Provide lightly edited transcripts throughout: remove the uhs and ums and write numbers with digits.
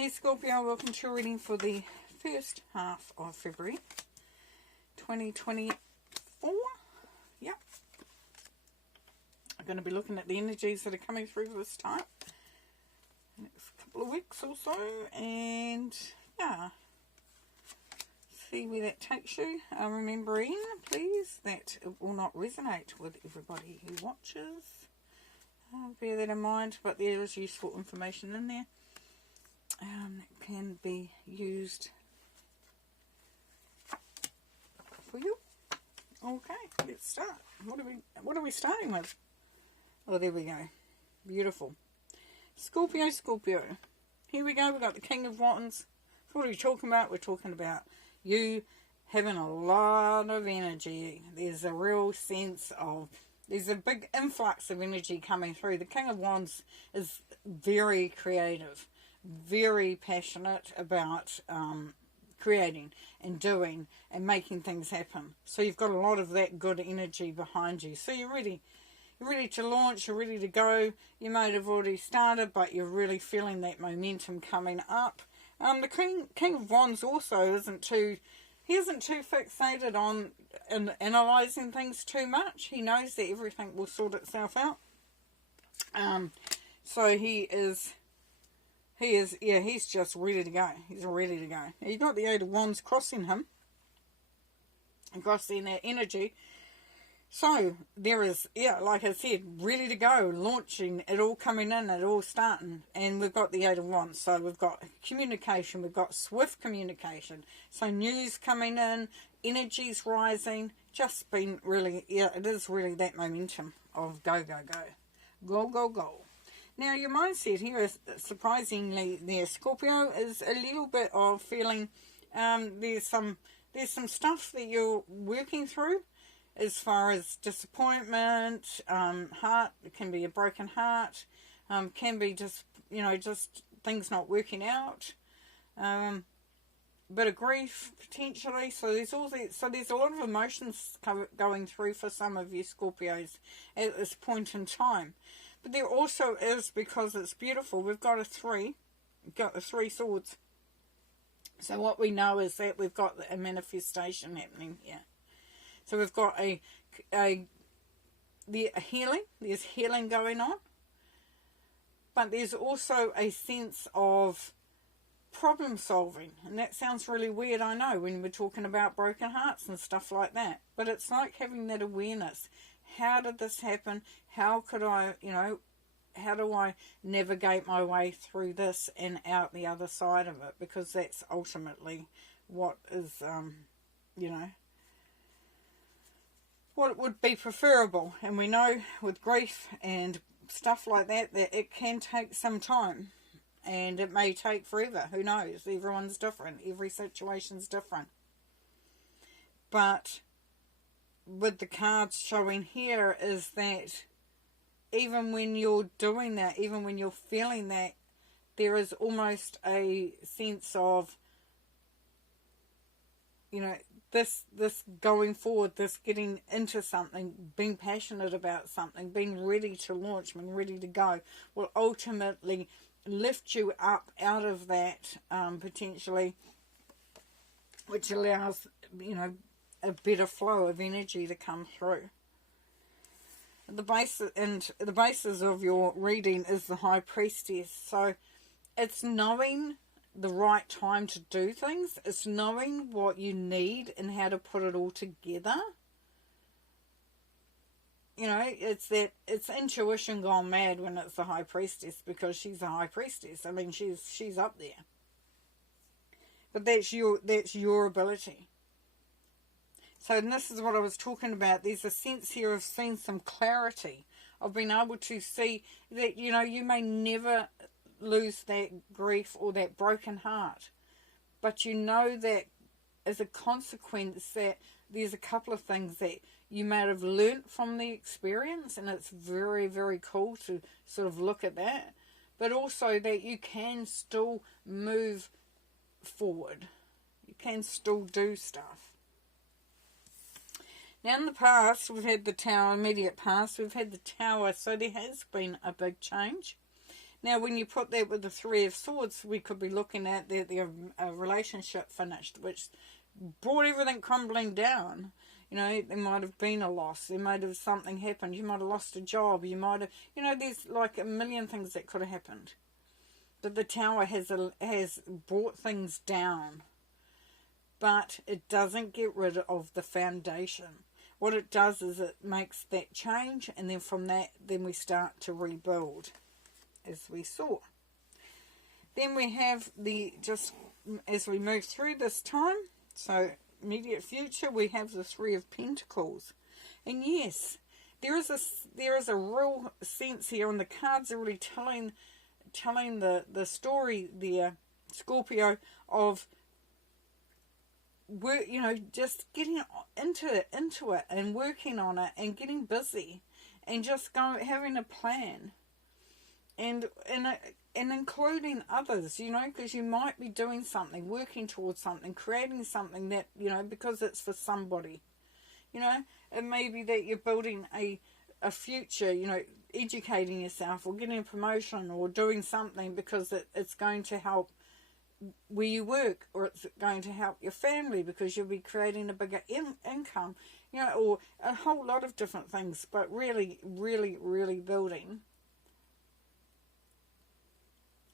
Hey Scorpio, welcome to your reading for the first half of February 2024. Yep. I'm going to be looking at the energies that are coming through this time. Next couple of weeks or so. And yeah. See where that takes you. Remembering, please, that it will not resonate with everybody who watches. Bear that in mind, but there is useful information in there. That can be used for you. Okay, let's start. What are we starting with? Oh, there we go. Beautiful. Scorpio. Here we go. We've got the King of Wands. So what are we talking about? We're talking about you having a lot of energy. There's a real sense of, there's a big influx of energy coming through. The King of Wands is very creative, very passionate about creating and doing and making things happen. So you've got a lot of that good energy behind you. So you're ready. You're ready to launch. You're ready to go. You might have already started, but you're really feeling that momentum coming up. The King of Wands also isn't too fixated on analysing things too much. He knows that everything will sort itself out. So he's just ready to go. He's ready to go. You've got the Eight of Wands crossing him, and crossing that energy. So there is, like I said, ready to go, launching, it all coming in, it all starting. And we've got the Eight of Wands. So we've got communication, we've got swift communication. So news coming in, energy's rising, just been really, it is really that momentum of go, go, go. Go, go, go. Now, your mindset here is surprisingly there, Scorpio, is a little bit of feeling there's some stuff that you're working through as far as disappointment, heart. It can be a broken heart, can be just things not working out, bit of grief potentially. So there's there's a lot of emotions going through for some of you Scorpios at this point in time. But there also is, because it's beautiful, we've got the three swords. So what we know is that we've got a manifestation happening here. So we've got a healing. There's healing going on. But there's also a sense of problem solving. And that sounds really weird, I know, when we're talking about broken hearts and stuff like that. But it's like having that awareness. How did this happen? How could I, how do I navigate my way through this and out the other side of it? Because that's ultimately what is, what would be preferable. And we know with grief and stuff like that, that it can take some time. And it may take forever. Who knows? Everyone's different. Every situation's different. But with the cards showing here is that even when you're doing that, even when you're feeling that, there is almost a sense of, this going forward, this getting into something, being passionate about something, being ready to launch, being ready to go, will ultimately lift you up out of that, potentially, which allows, a better flow of energy to come through. The basis of your reading is the High Priestess. So it's knowing the right time to do things. It's knowing what you need and how to put it all together. It's intuition gone mad when it's the High Priestess, because she's a High Priestess. I mean, she's up there. But that's your ability. So this is what I was talking about. There's a sense here of seeing some clarity, of being able to see that, you may never lose that grief or that broken heart. But you know that as a consequence that there's a couple of things that you might have learnt from the experience, and it's very, very cool to sort of look at that. But also that you can still move forward. You can still do stuff. Now in the past, we've had the Tower, immediate past, we've had the Tower, so there has been a big change. Now, when you put that with the Three of Swords, we could be looking at the relationship finished, which brought everything crumbling down. You know, there might have been a loss. There might have something happened. You might have lost a job. You might have, you know, there's like a million things that could have happened. But the Tower has brought things down. But it doesn't get rid of the foundation. What it does is it makes that change, and then from that, then we start to rebuild, as we saw. Then we have just as we move through this time, so immediate future, we have the Three of Pentacles. And yes, there is a real sense here, and the cards are really telling the story there, Scorpio, of work, you know, just getting into it and working on it and getting busy and just having a plan and including others, you know, because you might be doing something, working towards something, creating something that, you know, because it's for somebody, you know. It may be that you're building a future, you know, educating yourself or getting a promotion or doing something because it's going to help where you work, or it's going to help your family because you'll be creating a bigger income, you know, or a whole lot of different things, but really, really, really building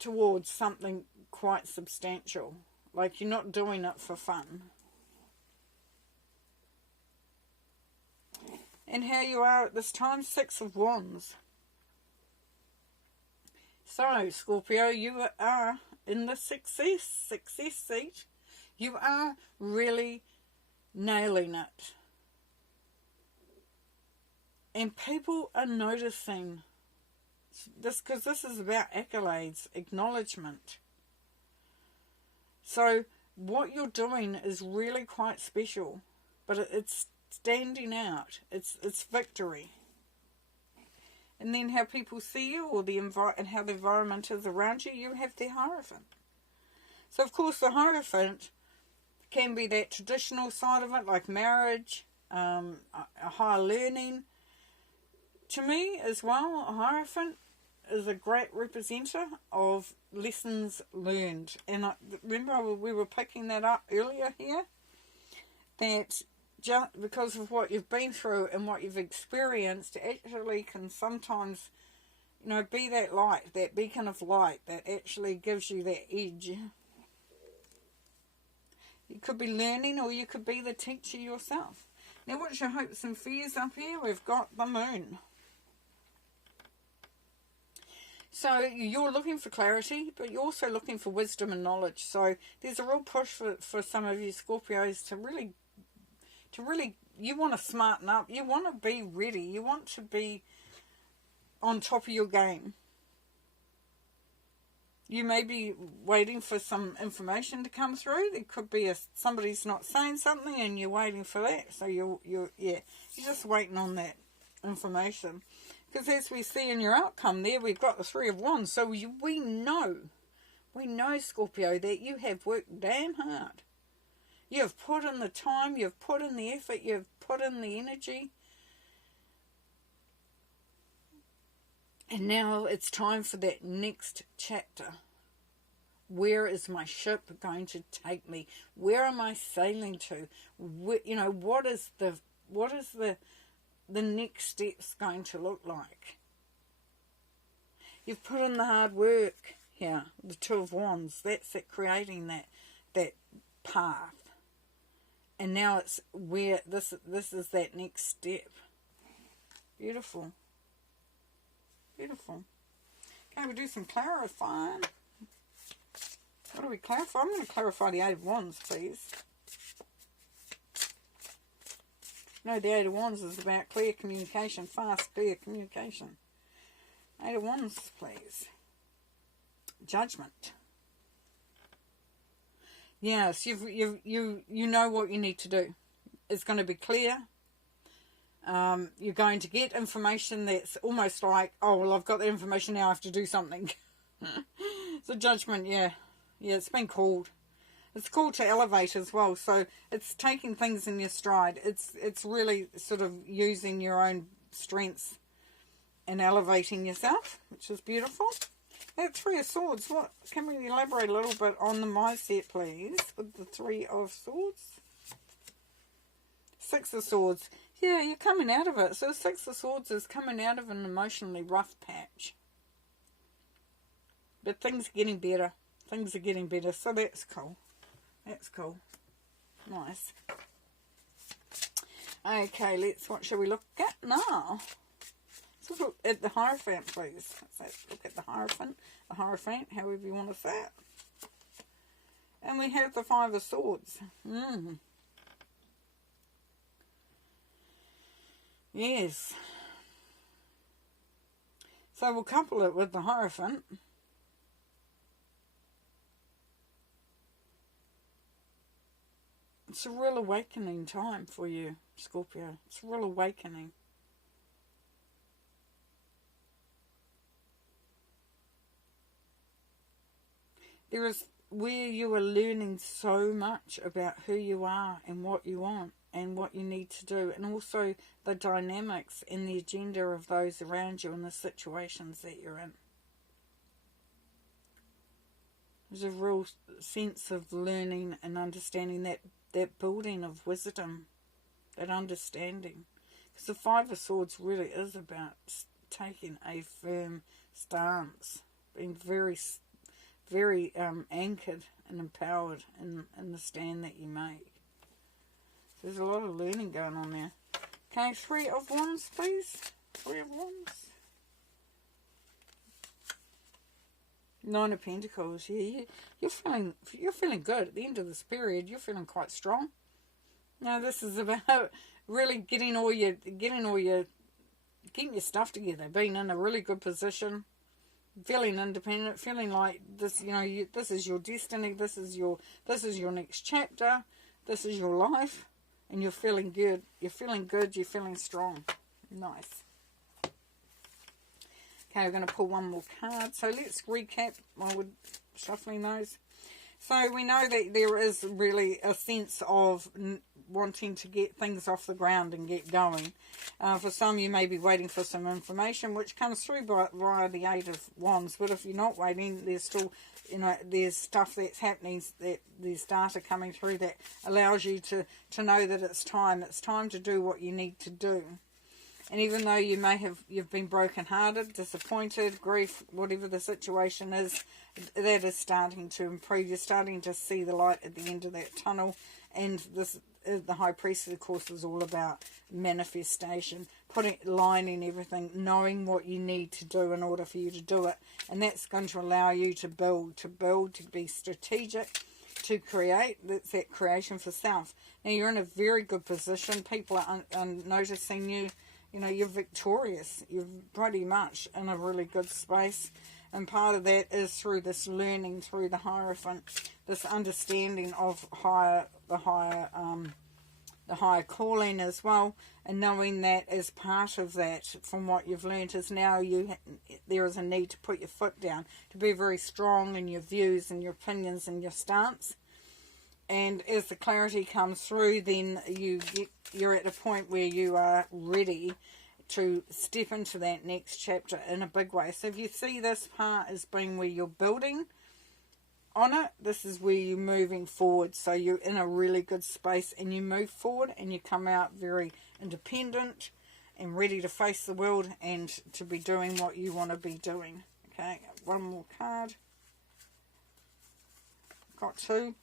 towards something quite substantial. Like, you're not doing it for fun. And how you are at this time, Six of Wands. So, Scorpio, you are in the success seat. You are really nailing it. And people are noticing this, because this is about accolades, acknowledgement. So what you're doing is really quite special, but it's standing out. It's victory. And then how people see you, or and how the environment is around you, you have the Hierophant. So, of course, the Hierophant can be that traditional side of it, like marriage, a higher learning. To me, as well, a Hierophant is a great representative of lessons learned. And I remember we were picking that up earlier here, that just because of what you've been through and what you've experienced, actually can sometimes, you know, be that light, that beacon of light that actually gives you that edge. You could be learning, or you could be the teacher yourself. Now, what's your hopes and fears up here? We've got the Moon. So you're looking for clarity, but you're also looking for wisdom and knowledge. So there's a real push for some of you Scorpios to really, you want to smarten up. You want to be ready. You want to be on top of your game. You may be waiting for some information to come through. There could be somebody's not saying something and you're waiting for that. So you're just waiting on that information. Because as we see in your outcome there, we've got the Three of Wands. So we know, Scorpio, that you have worked damn hard. You have put in the time, you've put in the effort, you've put in the energy. And now it's time for that next chapter. Where is my ship going to take me? Where am I sailing to? You know, what is the next steps going to look like? You've put in the hard work here, the Two of Wands. That's it, creating that path. And now it's where this is that next step. Beautiful. Beautiful. Okay, we'll do some clarifying. What do we clarify? I'm going to clarify the Eight of Wands, please. No, the Eight of Wands is about clear communication, fast, clear communication. Eight of Wands, please. Judgment. Yes, you know what you need to do. It's going to be clear. You're going to get information that's almost like, oh, well, I've got the information now, I have to do something. So judgment, yeah, it's been called. It's called to elevate as well, so it's taking things in your stride. It's really sort of using your own strengths and elevating yourself, which is beautiful. That Three of Swords, what? Can we elaborate a little bit on the mindset, please, with the Three of Swords? Six of Swords. Yeah, you're coming out of it. So Six of Swords is coming out of an emotionally rough patch. But things are getting better. Things are getting better. So that's cool. That's cool. Nice. Okay, what shall we look at now? Let's look at the Hierophant, please. Let's look at the Hierophant, however you want to say it. And we have the Five of Swords. Yes. So we'll couple it with the Hierophant. It's a real awakening time for you, Scorpio. It's a real awakening. There is where you are learning so much about who you are and what you want and what you need to do, and also the dynamics and the agenda of those around you and the situations that you're in. There's a real sense of learning and understanding, that building of wisdom, that understanding. Because the Five of Swords really is about taking a firm stance, being very, very anchored and empowered in the stand that you make. So there's a lot of learning going on there. Okay, Three of Wands, please. Three of Wands. Nine of Pentacles. Yeah, you're feeling good at the end of this period. You're feeling quite strong. Now this is about really getting your stuff together, being in a really good position, feeling independent, feeling like this. This is your destiny. This is your next chapter. This is your life, and you're feeling good. You're feeling good. You're feeling strong. Nice. Okay, we're going to pull one more card. So let's recap while we're shuffling those. So we know that there is really a sense of wanting to get things off the ground and get going. For some, you may be waiting for some information, which comes through via the Eight of Wands. But if you're not waiting, there's still, there's stuff that's happening, that there's data coming through that allows you to know that it's time. It's time to do what you need to do. And even though you've been brokenhearted, disappointed, grief, whatever the situation is, that is starting to improve. You're starting to see the light at the end of that tunnel. And the High Priestess, of course, is all about manifestation, lining everything, knowing what you need to do in order for you to do it. And that's going to allow you to build, to be strategic, to create. That's that creation for self. Now, you're in a very good position. People are noticing you. You're victorious. You're pretty much in a really good space. And part of that is through this learning, through the Hierophant, this understanding of the higher calling as well. And knowing that as part of that, from what you've learned, is now there is a need to put your foot down, to be very strong in your views and your opinions and your stance. And as the clarity comes through, then you're at a point where you are ready to step into that next chapter in a big way. So if you see this part as being where you're building on it, this is where you're moving forward. So you're in a really good space and you move forward and you come out very independent and ready to face the world and to be doing what you want to be doing. Okay, one more card. Got two.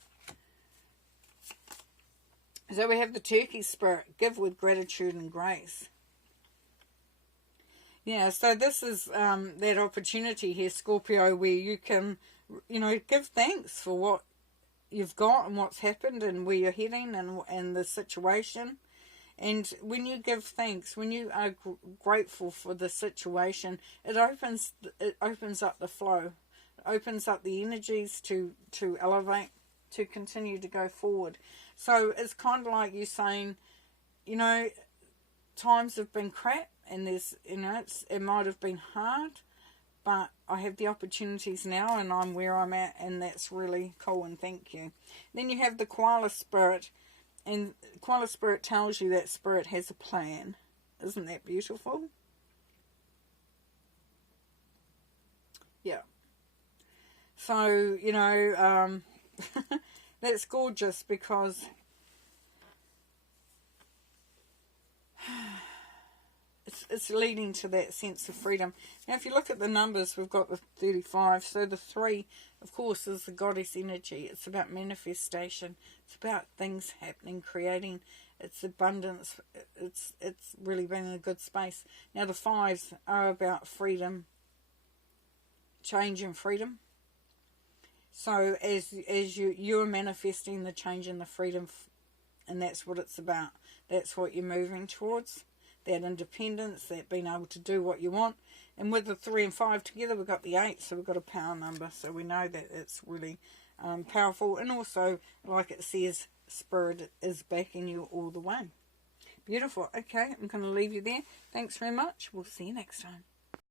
So we have the Turkey spirit, give with gratitude and grace. Yeah, so this is that opportunity here, Scorpio, where you can, give thanks for what you've got and what's happened and where you're heading and the situation. And when you give thanks, when you are grateful for the situation, it opens up the flow. It opens up the energies to elevate, to continue to go forward. So it's kind of like you saying, times have been crap and there's, it might have been hard, but I have the opportunities now and I'm where I'm at, and that's really cool, and thank you. Then you have the Koala spirit, and Koala spirit tells you that spirit has a plan. Isn't that beautiful? Yeah. So, you know, that's gorgeous, because it's leading to that sense of freedom. Now, if you look at the numbers, we've got the 35. So the 3, of course, is the goddess energy. It's about manifestation. It's about things happening, creating. It's abundance. It's really been in a good space. Now, the 5s are about freedom, change and freedom. So as you're manifesting the change and the freedom, and that's what it's about. That's what you're moving towards. That independence, that being able to do what you want. And with the 3 and 5 together, we've got the 8, so we've got a power number. So we know that it's really powerful. And also, like it says, Spirit is backing you all the way. Beautiful. Okay, I'm going to leave you there. Thanks very much. We'll see you next time.